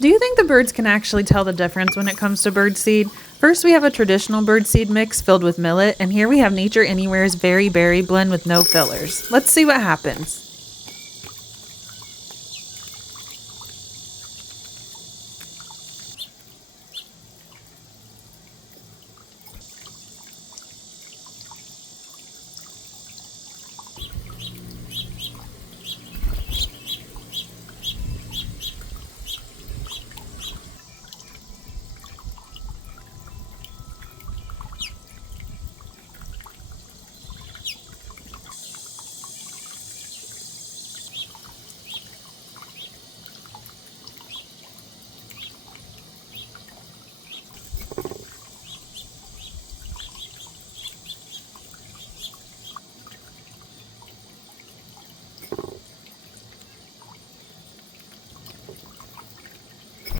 Do you think the birds can actually tell the difference when it comes to birdseed? First, we have a traditional birdseed mix filled with millet, and here we have Nature Anywhere's Very Berry blend with no fillers. Let's see what happens.